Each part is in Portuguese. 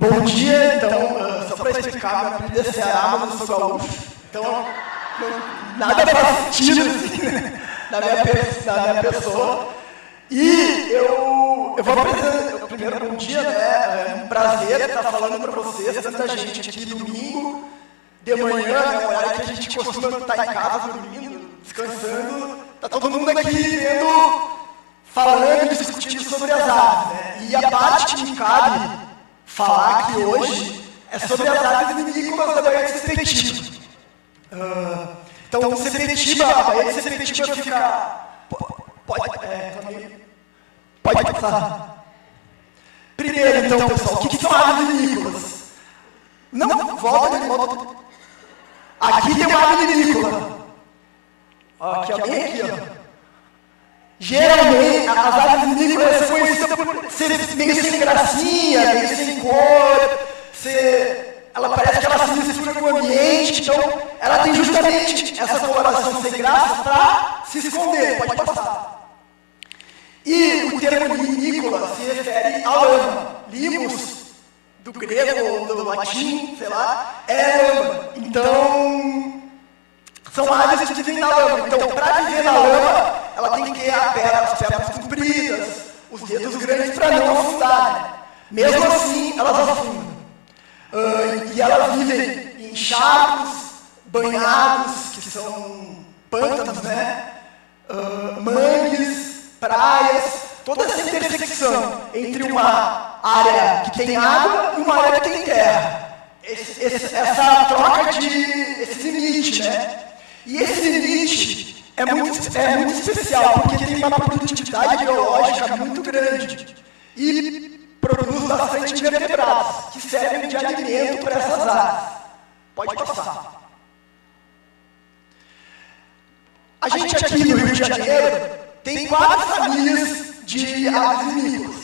Bom dia, então, só para explicar, meu apelido é Ceará, mas eu sou gaúcho, então nada faz sentido assim, né, na minha pessoa. E eu vou apresentar, primeiro, bom dia, né, é um prazer estar falando para vocês, tanta gente aqui domingo, de manhã, né, um horário que a gente costuma estar em casa dormindo, descansando, está todo mundo aqui vendo, falando e discutindo sobre as aves, né, e a parte que me cabe falar aqui hoje é sobre as aves vinícolas da Baía de Sepetiba. Então, Sepetiba, a Baía de Sepetiba fica... Pode passar. Primeiro, então, pessoal, o que são aves vinícolas? Não, volta. Aqui tem uma ave vinícola. Aqui, alguém aqui, ó. Geralmente, as aves vinícolas são conhecidas por ser meio sem gracinha, meio sem cor, ela parece que ela se mistura com o ambiente, então ela tem justamente essa coloração sem graça para se esconder, pode passar. E o termo vinícola se refere à lama. Limos, do grego ou do latim, sei lá, é lama. Então, são aves que vivem na lama. Então, para viver na lama, ela tem que ter as pernas compridas, os dedos grandes para não afundar. Né? Mesmo assim, elas afundam. E elas vivem em charcos, banhados, que são pântanos, né? Mangues, praias, toda essa intersecção entre uma área que tem água e uma área que tem terra. Essa troca esse limite, né? E esse limite é muito especial, porque tem uma produtividade biológica muito grande e produz bastante invertebrados, que servem de alimento para essas aves. Pode passar. A gente aqui no Rio de Janeiro tem 4 famílias de aves vinícolas.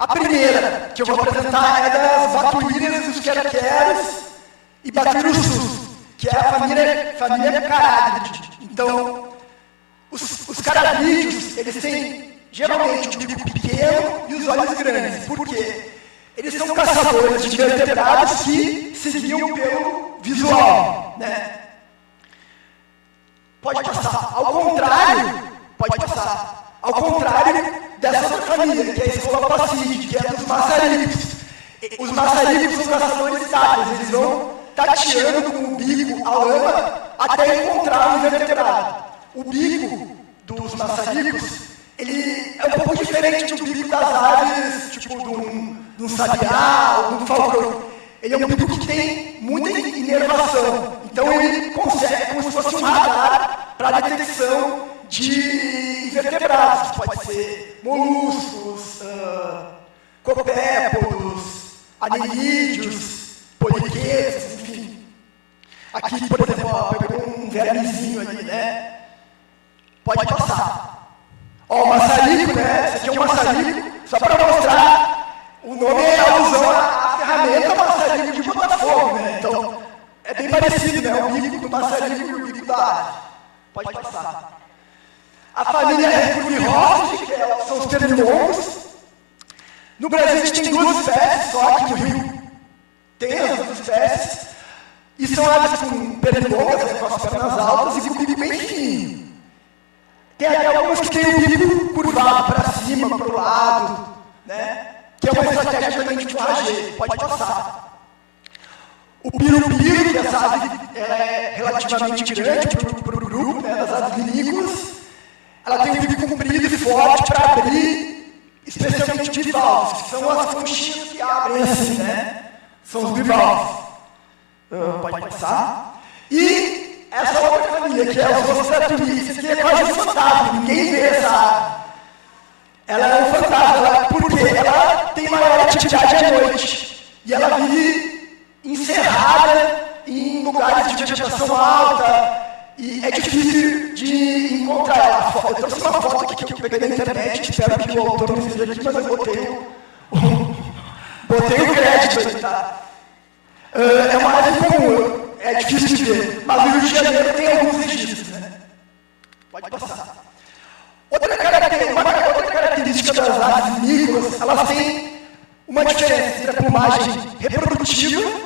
A primeira, que eu vou apresentar, é das batuíras, dos quero-queros e batuirussus, que é a família Caradridae. Então, os caradrídeos, eles têm geralmente o bico pequeno e os olhos grandes. Por quê? Eles são caçadores de vertebrados que se guiam pelo visual. Né? Pode passar. Ao contrário dessa outra família, que é a Escolopacidae, que é dos maçaricos. Os maçaricos são caçadores táteis, eles vão tateando com o bico a lama até encontrar um invertebrado. O bico dos maçaricos, ele é um pouco diferente do bico das aves, tipo de um sabiá ou de um falcão. Ele é um bico que tem muita inervação. Então ele consegue, como se fosse um radar para a detecção de invertebrados. Pode ser moluscos, copépodos, anelídeos, poliquetos, enfim. Aqui, por exemplo, pegou um vermezinho ali, né? Pode passar. Ó, o maçarico, né? Esse aqui é um maçarico, só para mostrar, o nome é alusão à ferramenta maçarico de botar fogo, né? Então, é bem parecido, né? O bico do maçarico e o bico da ave. Pode passar. A família Recurvirose, que são os pernilongos. No Brasil a gente tem 2 espécies, só aqui no Rio tem as 2 espécies. E são aves com pernilongas, né, com as pernas altas e com o bico bem fininho. Tem até algumas que têm o bico curvado para cima, para o lado, né? Que é uma estratégia também de forrageio. Pode passar. O pirupiru, que essa ave é relativamente grande para o grupo, né, das aves vinícolas, ela tem um bico comprido e forte para abrir, especialmente bivalves, que são as conchinhas que abrem assim, né? São os bivalves. Pode passar. E essa outra família, que é os Rostratulices, essa aqui é quase um fantasma, ninguém vê essa ave. Ela é um fantasma, porque ela tem maior atividade à noite. E ela vive encerrada em lugares de vegetação alta, e é difícil de encontrar ela. Eu trouxe uma foto aqui que eu peguei na internet, espero que o autor não esteja aqui, mas eu botei o crédito aí, tá? É uma ave comum, é difícil de ver, mas no Rio de Janeiro tem alguns registros, né? Pode passar. Outra característica das aves vinícolas, elas têm uma diferença entre a plumagem plumagem reprodutiva,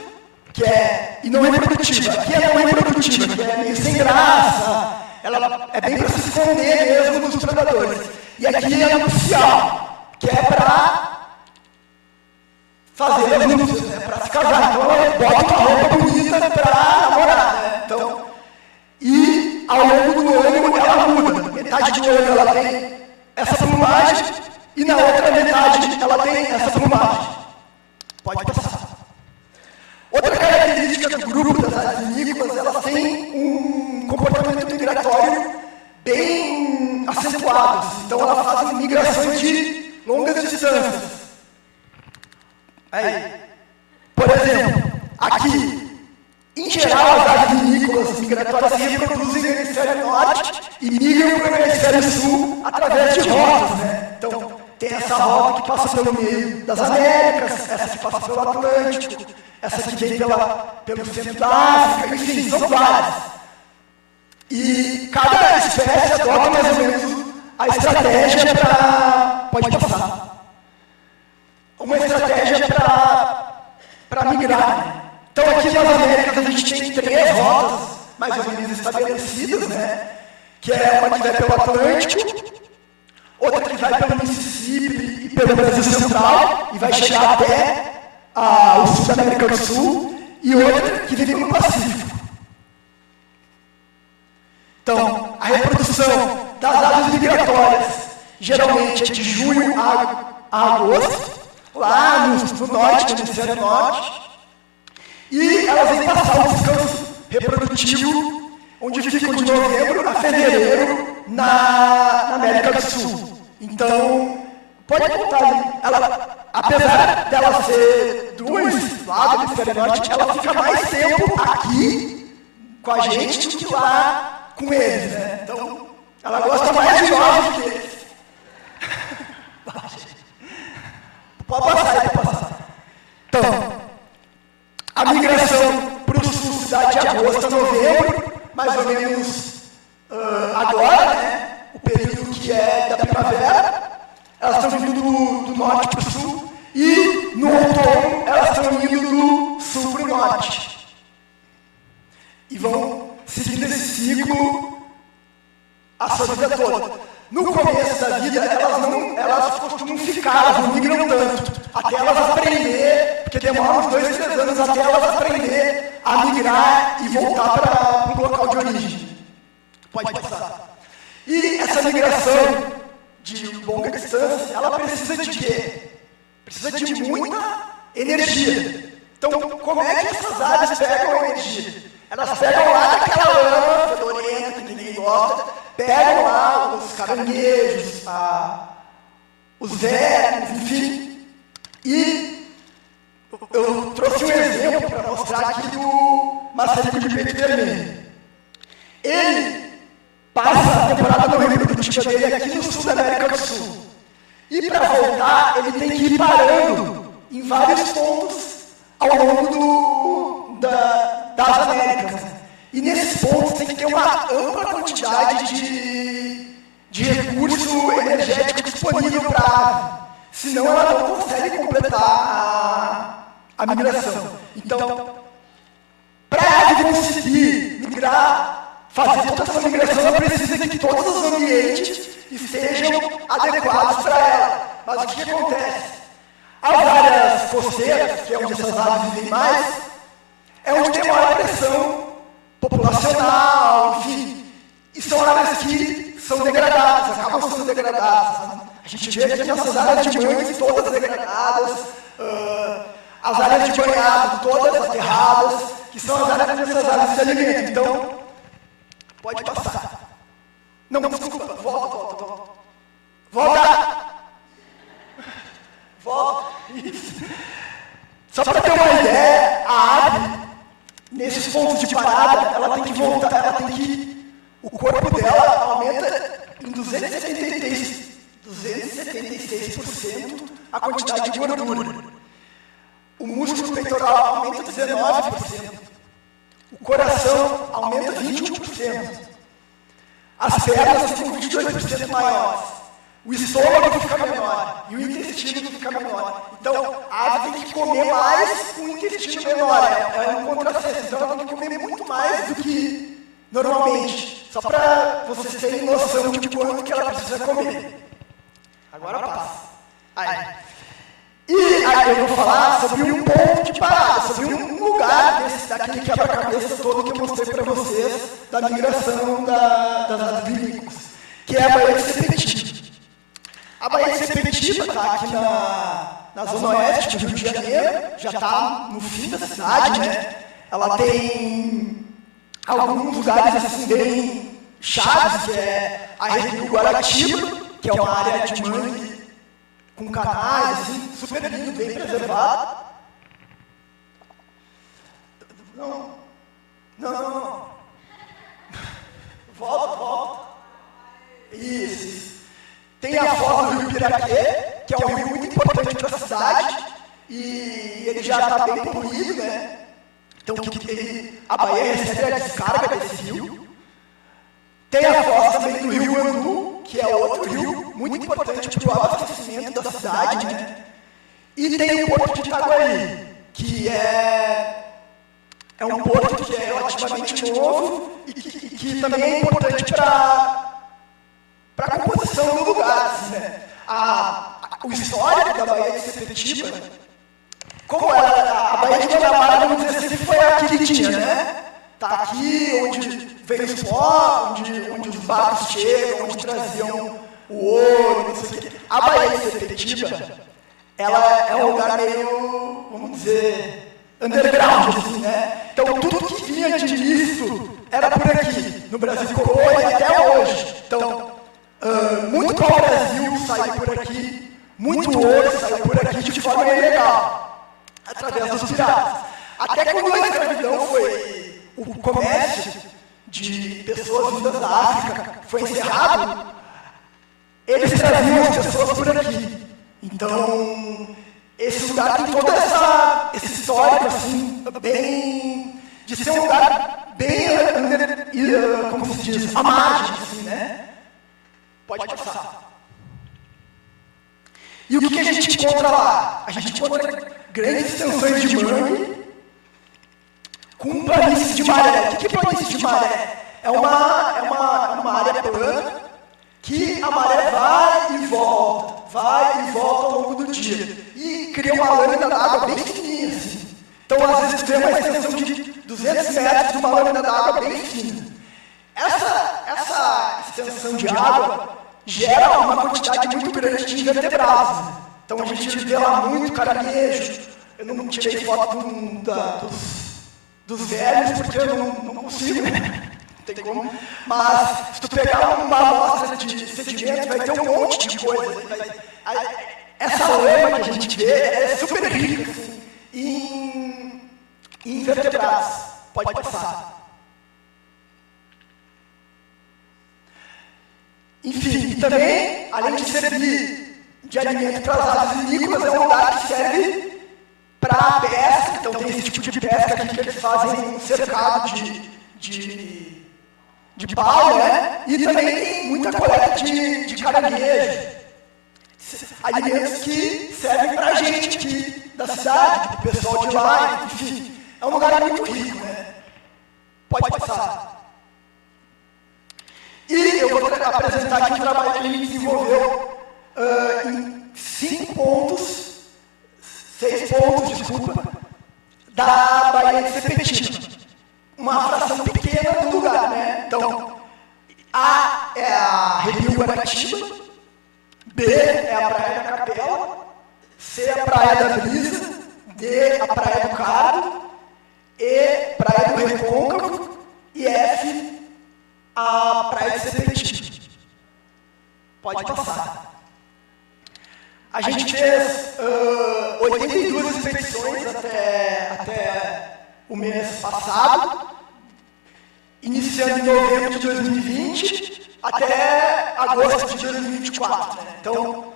e não reprodutiva. Aqui ela não é reprodutiva, que é meio sem graça, ela é bem para se esconder mesmo dos predadores. E aqui é nupcial, que é para fazer as núpcias, né, para se casar. Então ela bota uma roupa bonita para namorar. Né? Então, e ao longo do ano ela muda. Metade do ano ela tem essa plumagem e na outra metade ela tem essa plumagem. Pode passar. Outra característica do grupo das aves vinícolas, elas têm um comportamento migratório bem acentuado. Então elas fazem migrações de longas distâncias. Aí, por exemplo, aqui, em geral, as aves vinícolas migratórias se reproduzem no hemisfério norte e migram para o hemisfério sul através de rotas, né? Então, tem essa rota que passa pelo meio das Américas, essa que passa pelo Atlântico, essa que vem pelo centro da África, enfim, são várias. E cada espécie adota mais ou menos a estratégia para... Pode passar. Uma estratégia para migrar. Né? Então, aqui nas Américas, a gente tem 3 rotas mais ou menos estabelecidas, né? Que é uma que vai pelo Atlântico, outra que vai pelo Mississippi e pelo Brasil Central, e vai chegar até o sul da América do Sul, e outra que vem pelo Pacífico. Então, a reprodução das aves migratórias, geralmente é de junho a agosto, lá no norte, no hemisfério norte, e elas vêm passar o descanso reprodutivo, onde ficam de novembro a fevereiro na América do Sul. Então, pode contar ali, apesar dela ser duas lá do hemisfério norte, ela fica mais tempo aqui com a gente do que lá com eles, né? Então, ela gosta mais de nós do que eles. Pode passar. Então, a migração para o sul se dá de agosto a novembro, mais ou menos agora, né? O período que é da primavera. Elas estão vindo do norte para o sul, e no outono elas estão indo do sul para o norte. E vão seguindo esse ciclo a sua vida toda. No começo da vida, elas costumam ficar, elas não migram tanto, até elas aprender, porque demora uns 2, 3 anos até elas aprender a migrar e voltar para o local de origem. Pode passar. E essa migração de longa distância, ela precisa de quê? Precisa de muita energia. Então, como é que essas aves pegam a energia? Elas pegam lá daquela lama fedorenta que ninguém gosta, pegam lá os caranguejos, os vermes, enfim. E eu trouxe um exemplo para mostrar aqui do maçarico de peito vermelho. Ele passa a temporada não reprodutiva dele aqui no sul da América do Sul. E para voltar, ele tem que ir parando em vários pontos ao longo das Américas. E nesses pontos tem que ter uma ampla quantidade de recurso energético disponível para a ave. Senão ela não consegue completar a migração. Então, para a ave conseguir migrar, fazer toda essa migração, ela precisa que todos os ambientes estejam adequados para ela. Mas o que acontece? As áreas costeiras, que é onde essas aves vivem mais, é onde tem maior pressão populacional, enfim. E são áreas que são degradadas, acabam sendo degradadas. A gente vê aqui nossas áreas de mangues todas degradadas, as áreas de banhado todas aterradas, que são as áreas onde essas aves se alimentam. Então, pode passar. Não, desculpa. Volta. Isso. Só para ter uma ideia, a ave, nesses pontos de parada, ela tem que voltar, o corpo dela aumenta em 276% a quantidade de gordura. O músculo peitoral aumenta 19%. O coração aumenta 21%. As pernas ficam 22% maiores. o estômago fica menor e o intestino fica menor. Então, a ave tem que comer mais com o intestino menor, é um contrassenso. Então, ela tem que comer muito mais do que normalmente, só para vocês terem noção de quanto que ela precisa comer. Agora passa. Aí. E aí eu vou falar sobre um ponto de parada, sobre um lugar daquele quebra-cabeça todo que eu mostrei para vocês, da migração das aves vinícolas, que é a Baía de Sepetiba. A Baía de Sepetiba está aqui na zona oeste do Rio de Janeiro, já está no fim da cidade, né? Ela tem alguns lugares assim bem chaves, que é a Rio Guaratiba, que é uma área de mangue com canais, assim, super lindo, bem preservado. Não. Volta. Isso. Tem a foz do Rio Piraquê, que é um rio muito importante para a cidade, e ele já está bem poluído, né? Então, a Bahia recebe a descarga desse rio. Tem a foz também do Rio Andu, que é outro rio muito importante para o abastecimento da cidade, né? E tem o Porto de Itaguaí, que é um porto que é relativamente novo e que também é importante para a composição do lugar, assim, né? O histórico da Baía de Sepetiba, como a Baía de Guanabara, vamos dizer assim, foi a queridinha, né? Tá aqui onde vem os povos, onde os barcos chegam, onde traziam o ouro, não sei o quê. A Baía de Sepetiba, ela é um lugar meio, vamos dizer, underground, assim, né? Então, tudo que vinha de ilícito era por aqui, no Brasil colônia e até hoje. Então, muito pau-brasil saiu por aqui, muito ouro saiu por aqui de forma ilegal, através dos piratas. Até quando a escravidão o comércio de pessoas vindas da África foi encerrado, eles traziam as pessoas por aqui. Então, esse lugar tem todo esse histórico, assim, bem... de ser um lugar bem, como se diz, à margem, assim, né? Pode passar. E o que a gente encontra lá? A gente encontra grandes extensões de mangue, com planícies de maré. O que é planície de maré? É uma área plana que a maré vai e volta ao longo do dia. E cria uma lâmina d'água bem fininha, assim. Então, às vezes, tem uma extensão de 200 metros de uma lâmina d'água bem fina. Essa extensão de água gera uma quantidade muito grande de invertebrados. Né? Então, a gente vê lá muito caranguejo. Eu não tirei foto dos velhos, porque eu não consigo, né? Não tem como. Mas, se tu pegar uma amostra de sedimento, vai ter um monte de coisa. Essa lama que a gente vê é super rica, assim, em invertebrados. Pode passar. Enfim, e também, além de servir de alimento para as aves vinícolas, é um lugar que serve para a pesca. Então tem esse tipo de pesca aqui que eles fazem um cercado de pau, né? E também tem muita coleta de caranguejo. Alimentos que servem para a gente aqui da cidade, para o pessoal de lá, enfim. É um lugar muito rico, né? Pode passar. E eu vou apresentar aqui um trabalho que ele desenvolveu em 6 pontos, da Baía de Sepetiba. Uma fração pequena do lugar, né? Então, A é a Rio Guaratiba, B é a Praia da Capela, C é a Praia da Brisa, D a Praia do Cardo, E Praia do Recôncavo e F a Praia de Sepetiba. Pode passar. A gente fez 82 expedições até o mês passado, iniciando em novembro de 2020 até agosto de 2024. Né? Então,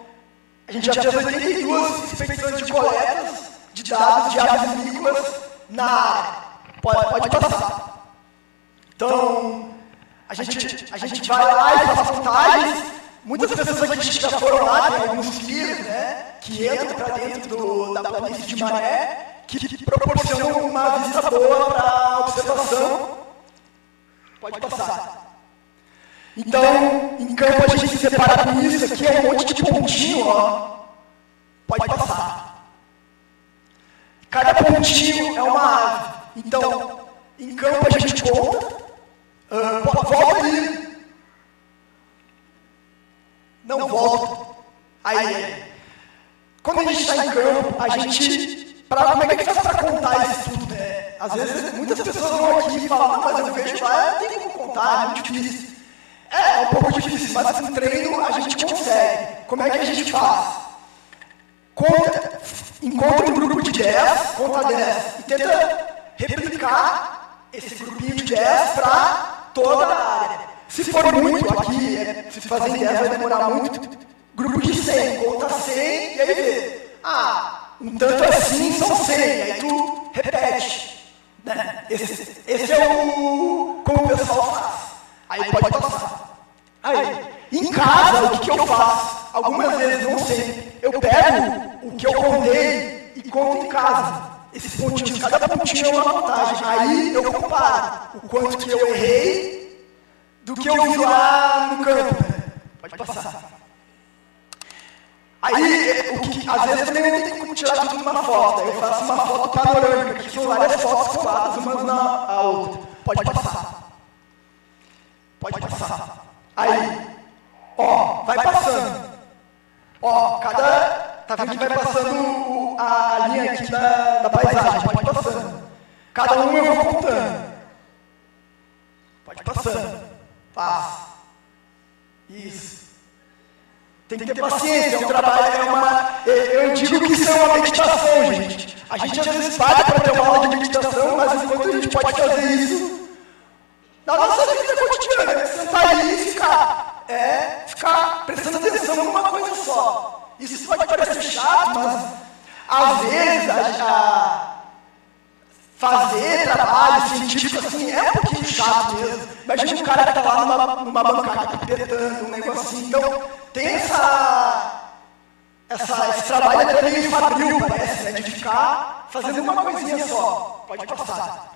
a gente já fez 82 expedições de coletas de dados de aves vinícolas na área. Pode passar. Então, a gente vai lá e faz contagens Muitas pessoas aqui já foram lá, tem alguns filhos, né, que entram para dentro da planície de Maré, que proporcionam uma vista boa para observação. Pode passar. Então, em campo a gente se separa com isso, aqui é um monte de pontinho, ó. Pode passar. Cada pontinho é uma ave. Então, em campo a gente conta. Volta ali. Não volta. Aí, quando a gente está em campo, a gente... como é que faz para contar isso tudo, né? Às vezes, muitas pessoas vão aqui e falam, não, mas eu vejo lá, não tem como contar, é muito difícil. É um pouco difícil, mas com treino a gente consegue. Como é que a gente faz? Encontra um grupo de 10, conta 10, e tenta replicar esse grupinho de 10 para toda a área. Se for muito aqui, se fazer em 10 vai demorar muito, grupo de 100, conta 100 e aí vê. Um tanto assim são 100, e aí tu repete. Né? Esse é como o pessoal faz. Aí pode passar. Aí, em casa, o que eu faço? Algumas vezes, não sei, eu pego o que eu contei e conto em casa. Esses pontinhos, cada pontinho é uma contagem. Aí eu comparo o quanto que eu errei do que eu vi lá no campo. Pode passar. Aí, às vezes também não tem como tirar tudo numa foto. Aí eu faço uma foto panorâmica, que são várias fotos coladas umas na outra. Pode passar. Pode passar. Aí, ó, vai passando. Ó, tá vendo que vai passando a linha aqui da paisagem, pode passando. Cada um eu vou contando. Pode passando. Passa. Isso. Tem que ter paciência, é um trabalho, eu digo que isso é uma meditação, gente. A gente às vezes paga para ter uma aula de meditação, mas enquanto a gente pode fazer isso na nossa vida cotidiana, é sentar ali e ficar prestando atenção numa coisa só. Isso pode parecer chato, mas às vezes fazer trabalho científico assim é um pouquinho chato mesmo. Imagina um cara que está lá numa bancada pipetando, um negócio assim. Então, tem esse trabalho até meio fabril, parece, né, de ficar fazendo uma coisinha só. Pode passar.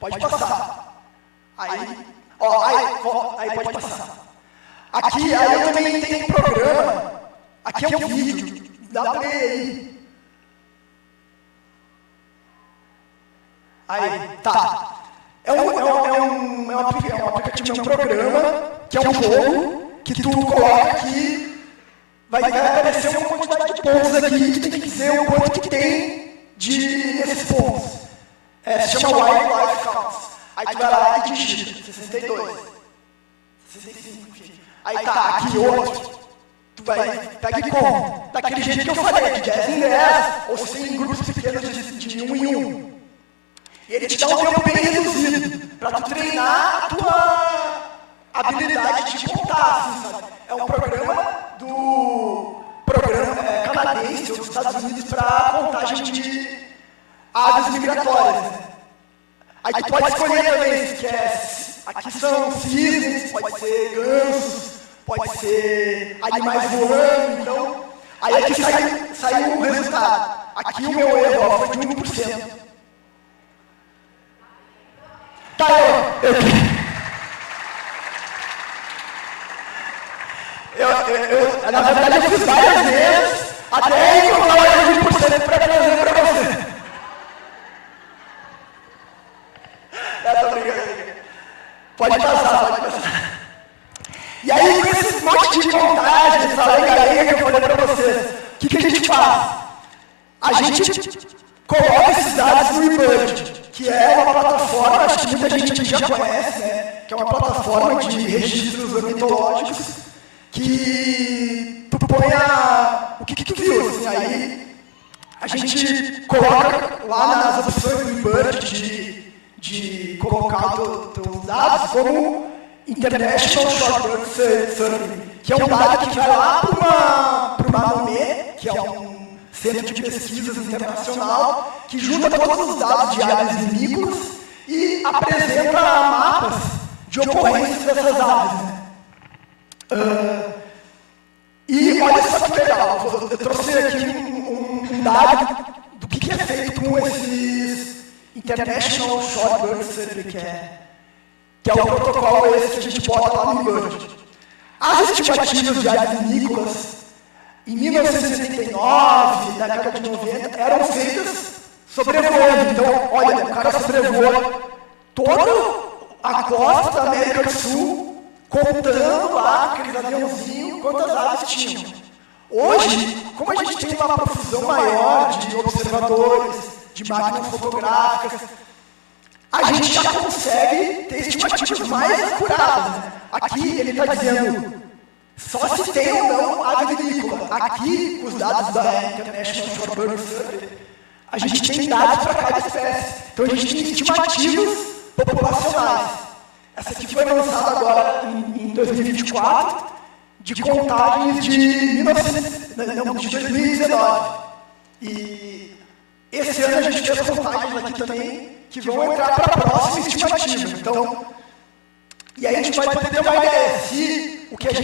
Pode passar. Aí pode passar. Aqui, aí eu também tenho um programa. Aqui é um vídeo. Dá play aí. Aí, tá. É um aplicativo, é um programa, que é um jogo, que tu coloca aqui, vai aparecer uma quantidade de pontos aqui, tu tem que dizer o quanto que tem nesses pontos. Se chama Wildlife Counts. Aí tu vai lá e digita, 62, 65, enfim. Aí tá, aqui outro. Tu pega e conta. Daquele jeito que eu falei, de 10 em 10, ou se tem grupos pequenos de 1 em 1. E ele te dá um tempo bem reduzido, para tu treinar a tua habilidade de contar, assim, sabe? É um programa canadense, ou dos Estados Unidos, para contagem de aves migratórias, né? Aí tu pode escolher também se quer. Aqui são cisnes, pode ser gansos, pode ser animais voando, então. Aí aqui saiu o resultado. Aqui o meu erro foi de 1%. Tá, na verdade eu fiz várias vezes, até encontrar o erro de 1% para trazer para você. Pode passar. E aí, com esse monte de contagem, essa lenga-lenga que eu falei para vocês, o que a gente faz? A gente coloca esses dados no eBird, que é uma plataforma, acho que muita gente aqui já conhece, né? Que é uma plataforma de registros ornitológicos, que tu põe o que tu viu, assim, aí a gente coloca lá nas opções do eBird de colocar os teus dados como International Shorebird Survey, que é um dado que vai lá para uma NOME, que é um centro de pesquisas internacional, que junta todos os dados de aves vinícolas e apresenta mapas de ocorrências dessas aves. Né? E olha só que legal, eu trouxe aqui um dado do que é feito com esses International Shorebird Survey, que é o protocolo esse que a gente bota lá no IBIRD. As estimativas de aves vinícolas, em 1979, na década de 90, eram feitas sobrevoando. Então, olha, o cara sobrevoou toda a costa da América do Sul, contando lá, aqueles aviãozinhos, quantas aves tinham. Hoje, como a gente tem uma profusão maior de observadores, de máquinas fotográficas, a gente já consegue ter estimativas mais acuradas. Né? Aqui ele está dizendo só se tem ou não ave vinícola. Aqui, os dados da International Shorebird Survey, a gente tem dados para cada espécie. Então a gente tem estimativas populacionais. Essa aqui foi lançada agora em 2024, de contagens de 2019. E esse ano a gente fez contagens aqui também, que vão entrar para a próxima estimativa. Então, e aí a gente vai poder ter uma ideia se o que as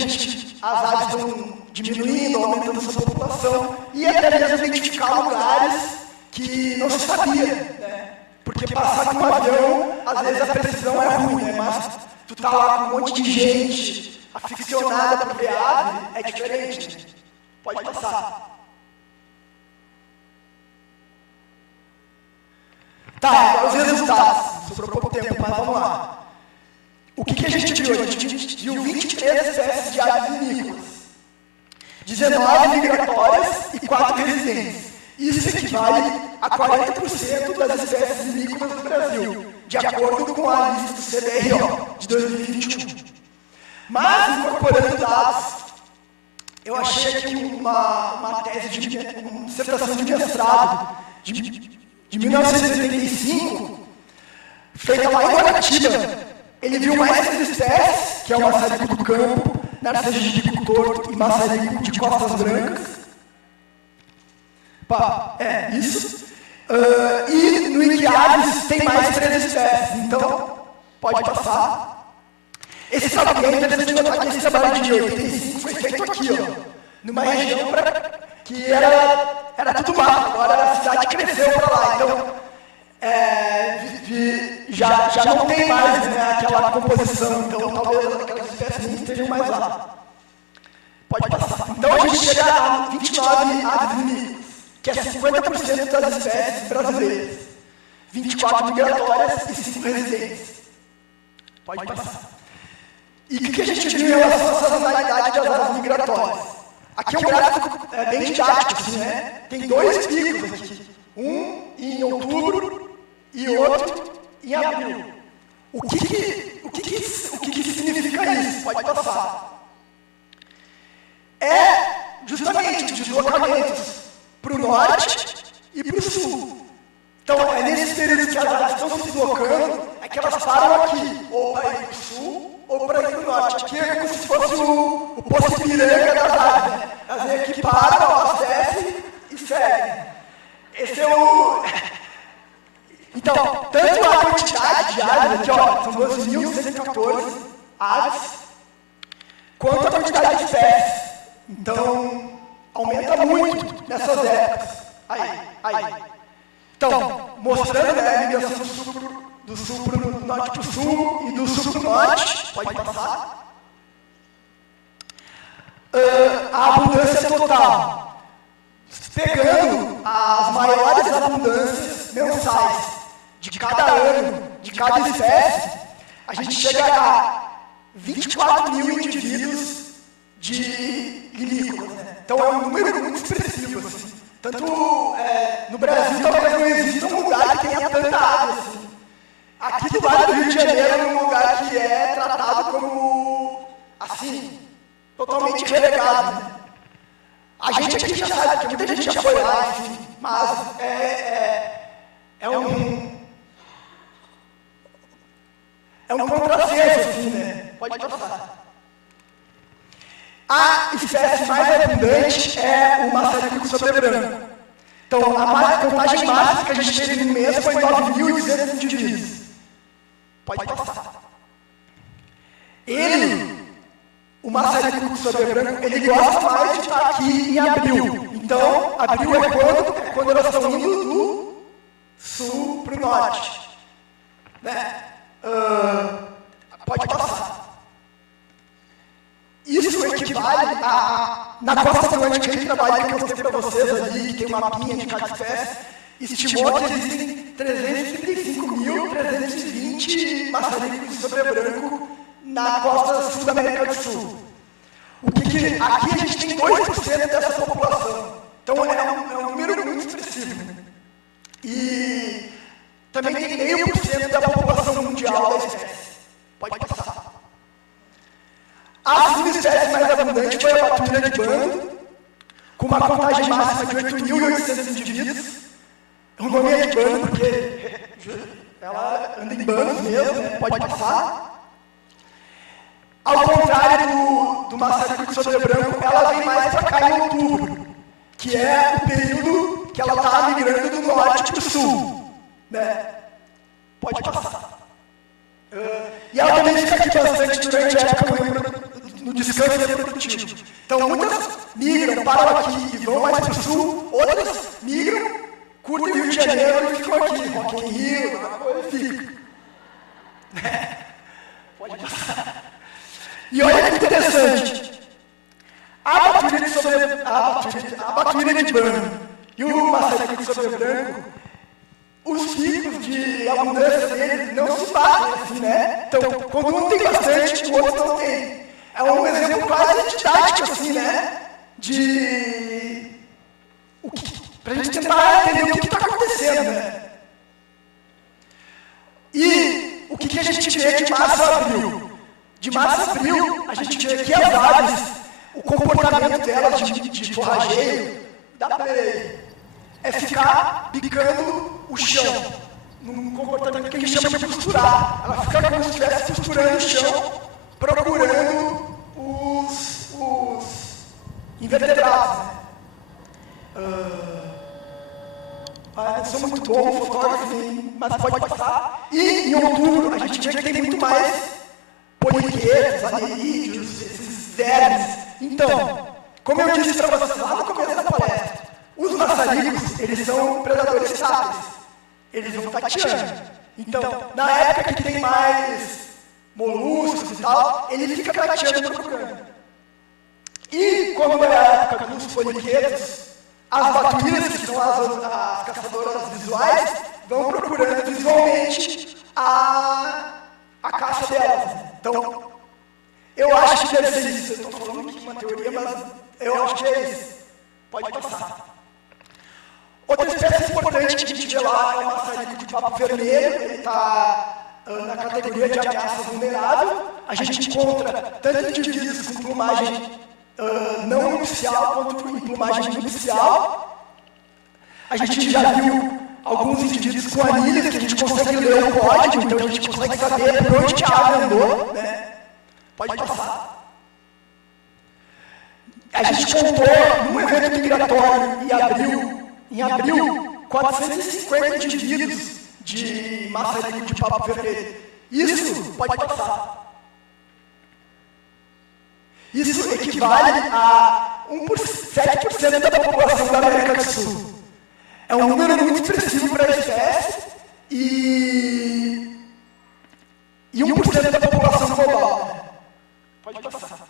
aves estão diminuindo, aumentando sua população, e até mesmo identificar lugares que não se sabia, né? Porque passar com um avião, às vezes a precisão é ruim, né? Mas tu tá lá com um monte de gente aficionada para ver ave, é diferente, né? Pode passar. Tá, agora os resultados. Sobrou pouco tempo, mas vamos lá. O que a gente viu? A gente viu 23 espécies de aves vinícolas, 19 migratórias e 4 residentes. Isso equivale a 40% das espécies vinícolas do Brasil, de acordo com a lista do CBRO de 2021. Mas, incorporando dados, eu achei aqui uma tese uma dissertação de mestrado de 1985, feita lá em Guaratiba. Ele viu mais 3 espécies, que é o maçarico do campo, narciso de bico torto e maçarico de costas brancas. Isso. E no Inquiaves tem mais 3 espécies, então pode passar. Esse trabalho é interessante notar que esse trabalho de 85 foi feito aqui, ó, numa região que era tudo mato, agora a cidade cresceu para lá, então já não tem mais, né, aquela composição, então talvez aquelas espécies nem estejam mais lá. Pode passar. Então a gente chega a 29 aves vinícolas, que é 50% das espécies brasileiras, 24 migratórias e 5 residentes. Pode passar. E o que a gente viu em relação à sazonalidade das aves migratórias? Aqui é um gráfico bem didático, assim, né? Tem 2 picos aqui, um em outubro e outro em abril. O que significa isso? Pode passar. É justamente os deslocamentos para o norte e para o sul. Então, é nesses períodos que as aves estão se deslocando, é que elas param aqui, ou para ir para o sul, ou para ir para o norte. Aqui é como se fosse o Poço Ipiranga das aves, né? Elas vêm aqui, param, abastecem e seguem. Esse é o... Então, tanto a quantidade de aves, aqui ó, são 12.114 aves, quanto a quantidade de espécies. Então, aumenta muito nessas épocas. Aí. Então, mostrando, né, a migração do sul para o norte para o sul e do sul para o norte, pode passar. A abundância total. Pegando as maiores abundâncias mensais de cada ano, de cada espécie, a gente chega a 24 mil indivíduos de vinícolas, né? Então é um número muito expressivo, assim. Tanto no Brasil talvez não exista um lugar que tenha tanta ave assim. Aqui do lado do Rio de Janeiro é um lugar que é tratado como, assim, totalmente relegado, né? A gente aqui já sabe que muita gente já foi lá, enfim, mas é um contrassenso, assim, né? Pode passar. A espécie mais abundante é o maçarico sobrevranco. Então, a contagem máxima que a gente teve no mês foi 9.200 indivíduos. Pode passar. o maçarico de sobre branco, ele gosta mais de estar aqui em abril. Então, abril é quando elas estão indo do sul para o norte. Né? Pode passar. Isso equivale a, na costa atlântica, aquele trabalho que eu mostrei para vocês ali, que tem uma mapinha de cada espécie, estimou que existem 335.320 maçaricos de sobre branco na costa sul da América do Sul. Aqui a gente tem 2% dessa população. Então é um número muito expressivo. E também tem 0,5% da população mundial da espécie. Pode passar. A segunda espécie mais abundante foi a patrulha de bando, com uma contagem máxima de 8.800 indivíduos. O nome é de bando porque ela anda em bandos mesmo, né? Pode passar. Ao contrário do maçarico de sobre branco, ela vem mais para cá em outubro, que é o período que ela está migrando do norte para o sul. Né? Pode passar. E ela também fica aqui bastante durante a época no descanso reprodutivo. Então, muitas migram, param aqui e vão mais para o sul, outras migram, curtem o Rio de Janeiro e ficam aqui. Rock in Rio, uma coisa e ficam. Pode passar. E olha que interessante. A patrulha de bando e o maçarico de sobre branco, os picos de abundância deles não se batem assim, né? Então, quando um tem bastante, o outro não tem. É um exemplo quase didático, assim, né? Para a gente tentar entender o que está acontecendo, né? E o que a gente vê de março a abril? De março a abril, a gente vê que as aves, o comportamento delas de forrageio, é ficar bicando o chão, num comportamento que a gente chama de costurar. Ela fica como se estivesse costurando o chão, procurando os invertebrados. Né? Eu sou muito bom, fotógrafo, mas pode passar. E em outubro a gente vê que tem muito mais poliquetos, anerídeos, esses vermes. Então, como eu disse para vocês lá no começo da palestra, os maçaricos, eles são predadores estáveis. Eles vão tateando. Então, na época que tem mais moluscos e tal, ele fica tateando e procurando. E quando é a época dos poliquetos, as batuíras, que são as caçadoras visuais, vão procurando visualmente a caça delas. Então, eu acho que deve ser isso. Eu estou falando aqui uma teoria, mas eu acho que é isso. Pode passar. Outra espécie importante que a gente vê lá é o maçarico de papo vermelho. Ele está na categoria de ameaça vulnerável. A gente encontra tanto indivíduos com plumagem não nupcial quanto em plumagem nupcial. A gente já viu alguns indivíduos com anilhas que a gente consegue ler o código, então a gente consegue saber por onde que a ave andou. Né? Pode passar. A gente contou num evento migratório em abril, 450 indivíduos de maçarico de papo vermelho. Isso pode passar. Isso equivale a 7% da população da América do Sul. É um número muito expressivo para a espécie e 1% da população global. Né? Pode passar.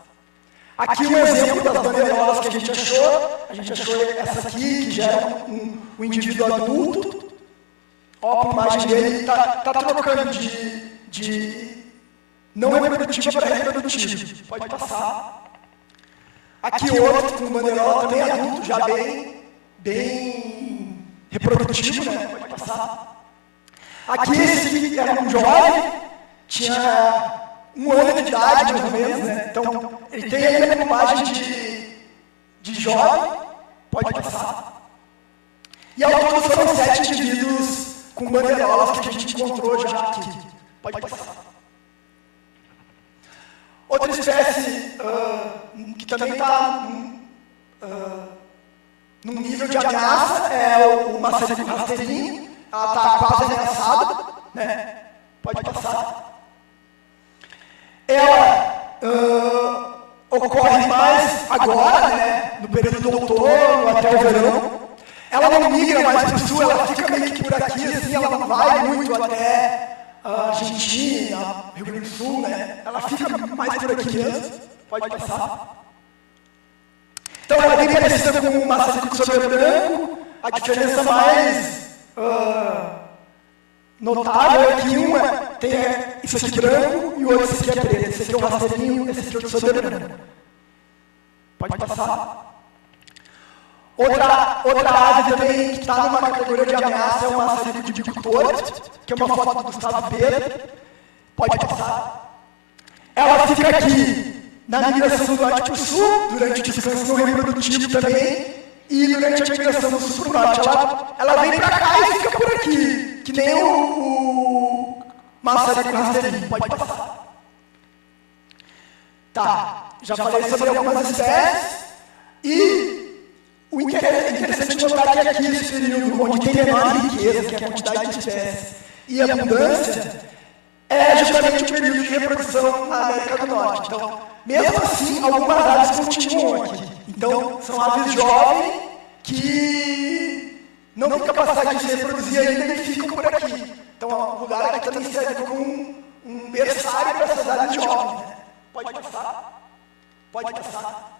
Aqui um exemplo das bandeirolas que a gente achou. A gente achou essa aqui, que já é um indivíduo adulto. Ó, a plumagem dele está trocando de não reprodutiva para reprodutiva. Pode passar. Aqui outro com bandeirola também adulto, já bem reprodutivo, né? Pode passar. Aqui esse aqui era um jovem, tinha 1 ano de idade, mais ou menos, né? Então, ele tem ainda a plumagem de jovem, pode passar. E ao todo foram 7 indivíduos com bandeirolas que a gente encontrou já aqui. Pode passar. Outra espécie que também está num nível de ameaça é o maçarico rasteirinho. Ela está quase ameaçada, né? Pode passar. Ela mas agora, né, no período do outono até o verão, ela não migra mais para o sul, ela fica meio que por aqui, assim, ela não vai muito até a Argentina, Rio Grande do Sul, né? Ela fica mais por aqui mesmo, pode passar. Então ela é bem parecida com o maçarico de sobrano branco, a diferença mais notável é que uma tem isso aqui branco e o outro esse aqui é preto. Esse aqui é o rasteirinho, esse aqui é o de sobrano branco. Pode passar. Outra ave também que está numa categoria de ameaça é o maçarico de bico torto, que é uma foto do Gustavo Pedro. Pode passar. Ela fica aqui na migração do norte para o sul, durante o descanso não reprodutivo também, e durante a migração do sul para o norte. Ela vem para cá e fica por aqui, que nem o maçarico rasteirinho. Pode passar. Tá, já falei sobre algumas espécies, e o interessante notar que aqui, esse período onde tem menor riqueza, que é a quantidade de espécies, e abundância, é justamente o período de reprodução na América do Norte. Então, mesmo assim, algumas aves continuam aqui. Então, são aves jovens que não têm capacidade de se reproduzir ainda e ficam por aqui. Então, o lugar aqui também serve como um berçário para essas aves jovens. Né? Pode passar. Pode passar.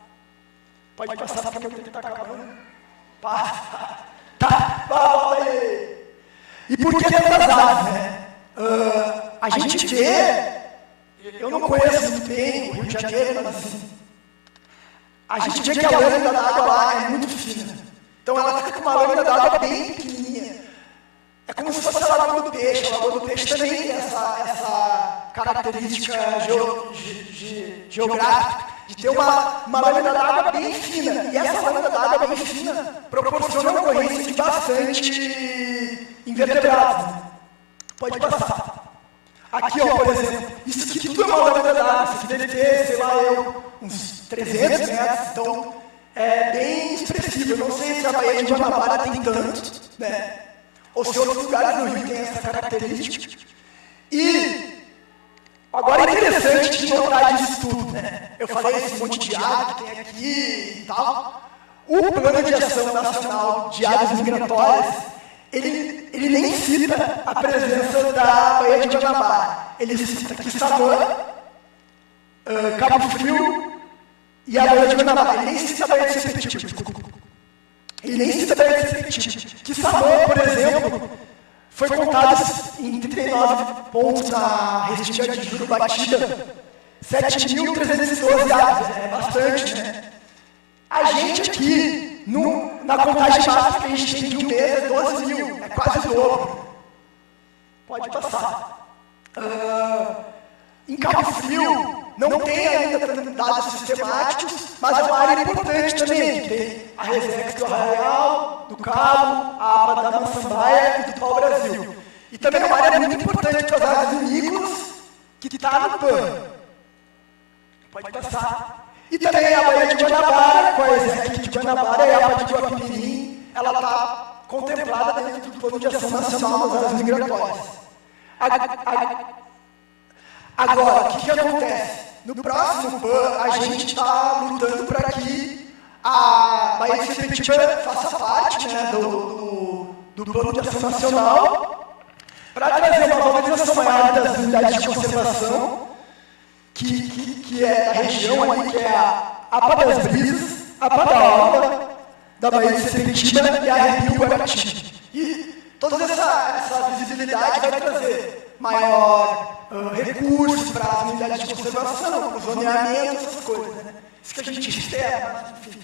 Pode passar porque o meu tempo está acabando. Tá, volta aí. E por que tantas aves, né? A gente vê, eu não conheço muito bem o Rio de Janeiro, mas assim, a gente vê que a lâmina d'água lá é muito fina. Então ela fica com uma lâmina d'água bem pequenininha. É como se fosse a Lagoa do Peixe. A Lagoa do Peixe também tem essa característica geográfica de ter uma lâmina d'água bem fina. E essa lâmina d'água bem fina proporciona a ocorrência de bastante invertebrados. Né? Pode passar. Aqui, ó, por exemplo, isso aqui tudo é uma lâmina d'água. Isso aqui deve ter, sei lá, uns 300 metros. Então, é bem expressivo. Eu não sei se a Baía de Guanabara tem tanto, né? Ou se outros lugares do Rio têm essa característica. E agora é interessante de notar disso tudo, né? Eu falei esse monte de ave que tem aqui e tal. O Plano de Ação Nacional de Aves Migratórias, ele nem cita a presença da Baía de Guanabara. Ele cita Quissamã, Cabo Frio e a Baía de Guanabara. Ele nem cita a Baía de Sepetiba, desculpa. Ele nem cita a Baía de Sepetiba. Quissamã, por exemplo, foi contado em 39 pontos na Restinga de Jurubatida, 7.312 aves, é bastante, né? A gente aqui, na contagem máxima que a gente tem de um mês, é 12 mil, é quase o dobro. Pode passar. Em Cabo Frio, não tem ainda dados sistemáticos, mas é uma área importante também. Tem a Resex do Arraial, do Cabo, a APA da Maçambaia e do Pau-Brasil. E também é uma área muito importante para as aves vinícolas, que está no PAN. Pode passar. E também a Baía de Guanabara, com a Resex de Guanabara e a APA de Guapimirim, ela está contemplada dentro do Plano de Ação Nacional das Aves Migratórias. Agora, o que acontece? No próximo PAN, a gente está lutando para que a Baía de Sepetiba faça parte, né, do Plano de Ação Nacional, para trazer uma valorização maior das unidades de conservação, que é da região ali, que é a APA das Brisas, a APA da Alba, da Baía de Sepetiba e a Arrepio Guaratiba. E toda essa visibilidade vai trazer maior recursos para as unidades de conservação, para o zoneamento, essas coisas. Né? Isso que a gente espera, mas enfim,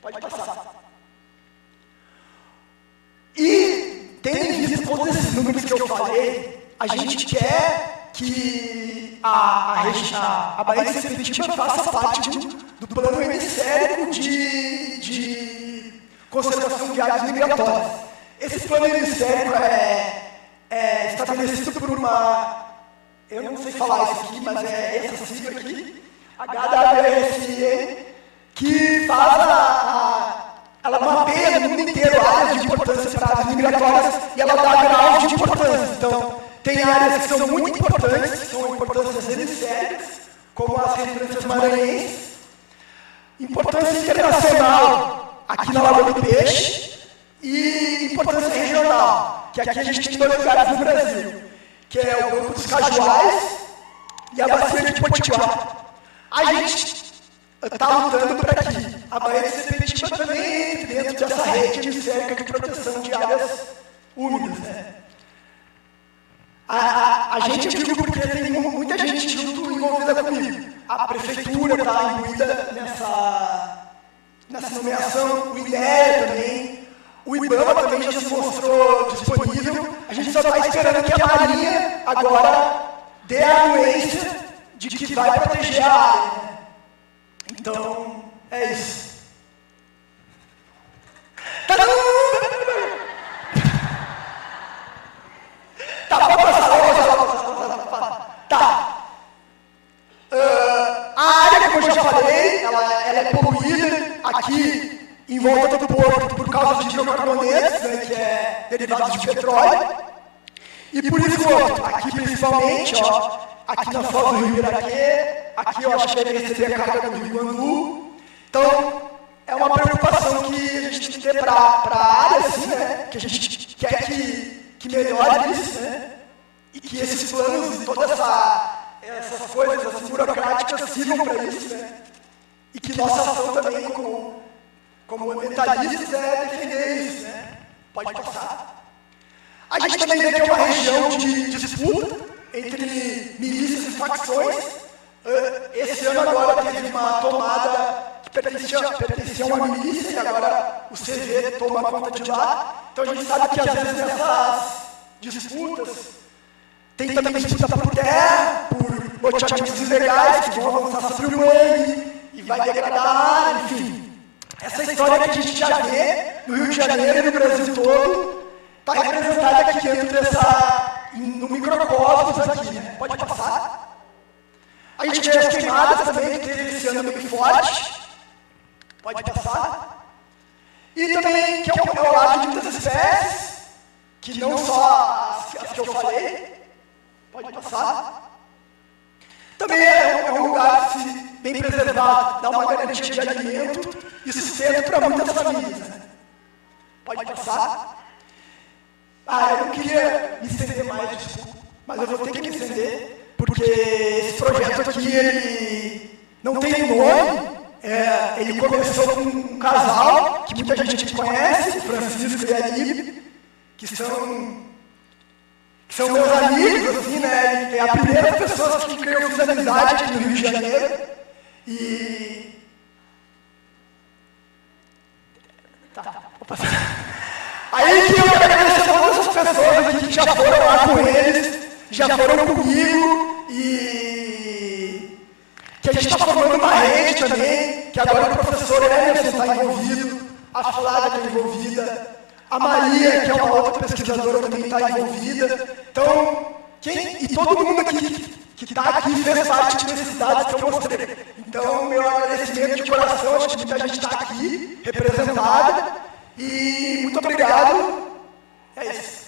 pode passar. E, tendo em vista todos esses números que eu falei, a gente quer que a Baía de Sepetiba faça parte do plano hemisférico de conservação de áreas migratórias. Esse plano hemisférico é estabelecido por uma... Eu não sei falar isso aqui, mas é essa sigla aqui, HWSN, que ela mapeia no mundo inteiro áreas de importância para aves migratórias e ela dá graus de importância. Então, tem áreas que são muito importantes, que são importâncias hemisféricas, como as reentrâncias maranhenses, importância internacional aqui na Lagoa do Peixe e importância regional, que aqui a gente tem 2 lugares no Brasil, que é o Banco dos Cajuais e a Bacia de Potiguar. A gente está lutando para que a Baía de Sepetiba também entre dentro dessa rede hemisférica de proteção de áreas úmidas, né? A gente, eu digo porque tem muita gente junto envolvida comigo. A prefeitura está imbuída nessa nomeação, o INEA também, o IBAMA também já se mostrou disponível. A gente só está esperando que a Marinha agora dê a anuência de que vai proteger a área, né? Então, é isso. Tá vamos passar. Tá. A área, como eu já falei, ela é poluída aqui em volta do porto por causa de hidrocarbonetos, né, que é derivados de petróleo, e por esgoto. Aqui principalmente, ó, aqui na foz do Rio Iraquê, aqui eu acho que deve receber a carga do Rio Guandu. Então, é uma preocupação que a gente tem que ter para a área, assim, né, que a gente quer que melhore isso, né, e que esses planos e todas essas coisas assim, burocráticas sirvam para isso, né, e que nossa ação também como ambientalistas é defender isso, né, pode passar. A gente também vê que é uma região de disputa entre milícias e facções. Esse ano agora teve uma tomada que pertencia a uma milícia e agora o CV toma conta de lá. Então a gente sabe que às vezes nessas disputas tem também disputa por terra, por loteamentos ilegais que vão avançar sobre o mangue e vai degradar a área, enfim. Essa história que a gente já vê no Rio de Janeiro e no Brasil todo está representada aqui dentro no microcosmos aqui, né? Pode passar. A gente vê as queimadas também, que teve esse ano bem forte. Pode passar. E também, que é o lado de muitas espécies, que não só as que eu falei. Pode passar. Também é um lugar bem preservado, dá uma garantia de alimento e sustento para muitas famílias, né? Pode passar. Eu não queria me estender mais, desculpa, mas eu vou ter que me estender, porque esse projeto aqui, ele não tem nome, ele começou com um casal, que muita gente conhece, o Francisco e a Lívia, que são meus amigos, assim, né, é a primeira pessoa que eu fiz amizade aqui no Rio de Janeiro, e... Tá, vou passar. Aí que eu quero agradecer a todas as pessoas aqui que já foram lá com eles, já foram comigo, e que a gente está formando uma rede também, que agora o professor Emerson está envolvido, a Flávia está envolvida, a Maria, que é uma outra pesquisadora, também está envolvida. Então, e todo mundo aqui que está aqui fez parte desses dados que eu mostrei. Então, meu agradecimento de coração, acho que muita gente está aqui representada. E muito obrigado. É isso.